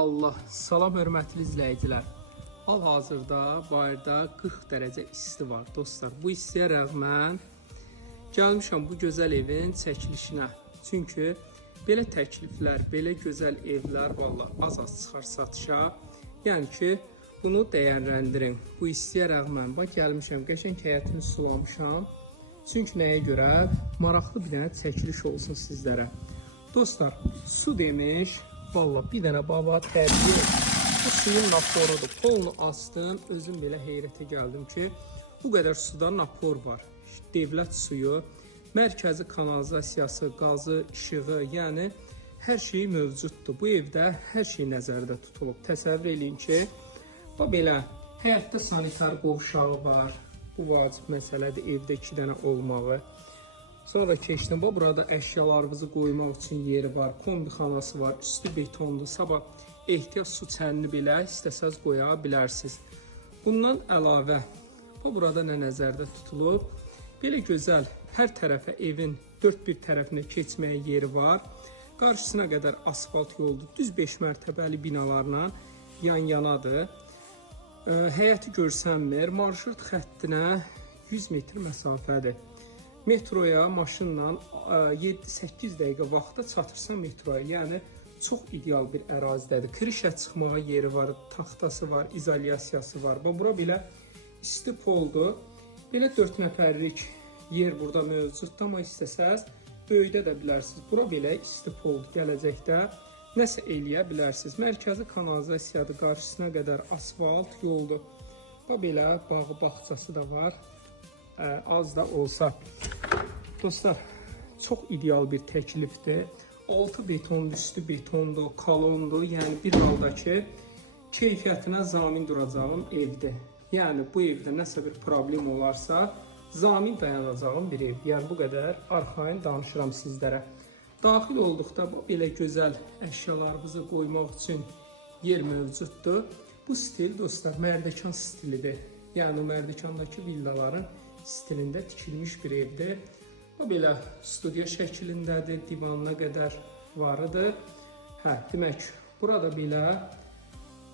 Allah, salam hörmətli izləyicilər. Hal-hazırda bayırda 40 dərəcə isti var dostlar. Bu istiyə rəğmən gəlmişəm bu gözəl evin çəkilişinə. Çünki belə təkliflər, belə gözəl evlər vallahi az çıxar satışa. Yəni ki, bunu dəyərləndirin. Bu istiyə rəğmən bax gəlmişəm, qəşəng həyətini sulamışam. Çünki nəyə görə? Maraqlı bir dənə çəkiliş olsun sizlərə. Dostlar, su demiş, vallahi bir dənə baba təbii bu suyun naporudur. Polunu astım, özüm belə heyrətə gəldim ki, bu qədər suda napor var. Dövlət suyu, mərkəzi kanalizasiyası, qazı, işığı, yəni hər şey mövcuddur. Bu evdə hər şey nəzərdə tutulub. Təsəvvür eləyin ki, bu belə həyətdə sanitar qovşağı var. Bu vacib məsələdir, evdə 2 dənə olmağı. Sonra keçdim, burada əşyalarınızı qoymaq üçün yeri var, kombixanası var, üstü betondur, sabah ehtiyac su çənini belə istəsəz qoya bilərsiniz. Bundan əlavə, burada nə nəzərdə tutulub? Belə gözəl, hər tərəfə evin 4-1 tərəfinə keçməyə yeri var. Qarşısına qədər asfalt yoldur, düz 5 mərtəbəli binalarla yan-yanadır. Həyəti görsənmir, marşrut xəttinə 100 metr məsafədir. Metroya maşınla 7-8 dəqiqə vaxtda çatırsan metroya. Yəni çox ideal bir ərazidədir. Krişə çıxmağa yeri var, taxtası var, izolyasiyası var. Bura belə isti poldur. Belə 4 nəfərlik yer burada mövcuddur, amma istəsəz böyüdə də bilərsiniz. Bura belə isti poldur. Gələcəkdə nəsə eləyə bilərsiniz. Mərkəzi kanalizasiyadır, qarşısına qədər asfalt yoldur. Belə bağı, bağçası da var. Az da olsa. Dostlar, çox ideal bir təklifdir. Altı betondur, üstü betondur, kalondur. Yəni bir halda ki, keyfiyyətinə zamin duracağım evdir. Yəni bu evdə nəsə bir problem olarsa, zamin dayanacağım bir ev. Yəni bu qədər arxayın danışıram sizlərə. Daxil olduqda belə gözəl əşyalarınızı qoymaq üçün yer mövcuddur. Bu stil dostlar Mərdəkan stilidir. Yəni Mərdəkandakı villaların stilində tikilmiş bir evdir. O belə studiya şəklindədir, divanına qədər varıdır. Demək, burada belə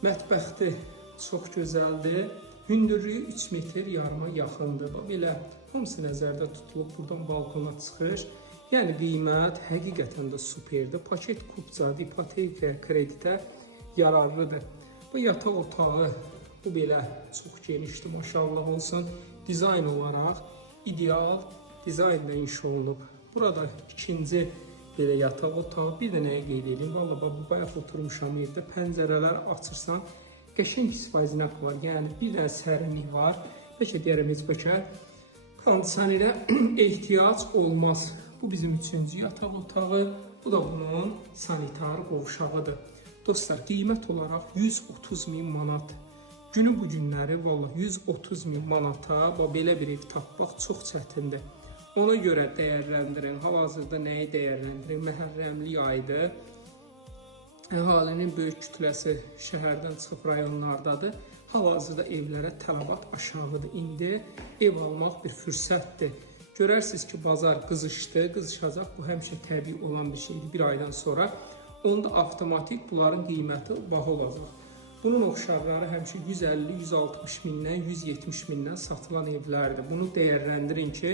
mətbəxti çox gözəldir. Hündürlüyü 3 metr yarıma yaxındır. Belə hamısı nəzərdə tutulub, buradan balkona çıxış. Yəni qiymət həqiqətən də superdir. Paket kupcadır, ipoteka, kreditə yararlıdır. Bu yataq otağı, bu belə çox genişdir, maşallah olsun. Dizayn olaraq ideal dizaynla inşa olunub. Burada ikinci belə yataq otağı. Bir də nəyə qeyd edeyim? Vallahi bayaq oturmuşam evdə. Pəncərələr açırsan, qəşəng istifazinak var. Yəni bir dənə sərinlik var. Bəlkə deyərəm heç bəlkə kondisionerə ehtiyac olmaz. Bu bizim üçüncü yataq otağı. Bu da bunun sanitar qovşağıdır. Dostlar, qiymət olaraq 130 min manat. Günü bu günləri vallahi 130 min manata belə bir ev tapmaq çox çətindir. Ona görə dəyərləndirin. Hal-hazırda nəyi dəyərləndirin? Məhərrəmlik ayıdır. Əhalinin böyük kütləsi şəhərdən çıxıb rayonlardadır. Hal-hazırda evlərə tələbat aşağıdır. İndi ev almaq bir fürsətdir. Görərsiniz ki, bazar qızışdı, qızışacaq. Bu həmişə təbii olan bir şeydir. Bir aydan sonra onda avtomatik bunların qiyməti baha olacaq. Bunun oxşarları həmişə 150-160 mindən, 170 mindən satılan evlərdir. Bunu dəyərləndirin ki,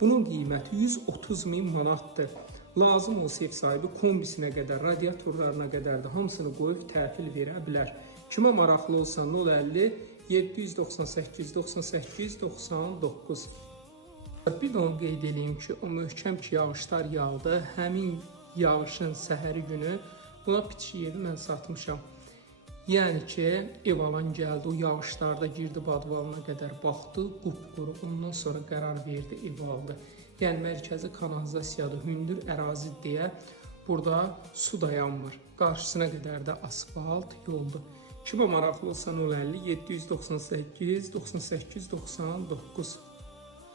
bunun qiyməti 130 min manatdır. Lazım olsa ev sahibi kombisinə qədər, radiatorlarına qədər də hamısını qoyub təhvil verə bilər. Kimə maraqlı olsa 050 798 98 99. Bir də onu qeyd edeyim ki, o möhkəm ki, yağışlar yağdı. Həmin yağışın səhəri günü buna bitki yeri mən satmışam. Yəni ki, ev alan gəldi, o yağışlarda girdi badvalına qədər baxdı, qupquru, ondan sonra qərar verdi, ev aldı. Yəni mərkəzi kanalizasiyadır, hündür ərazi deyə burada su dayanmır. Qarşısına qədər də asfalt yoldur. Kimə maraqlı olsa 050 798 98 99.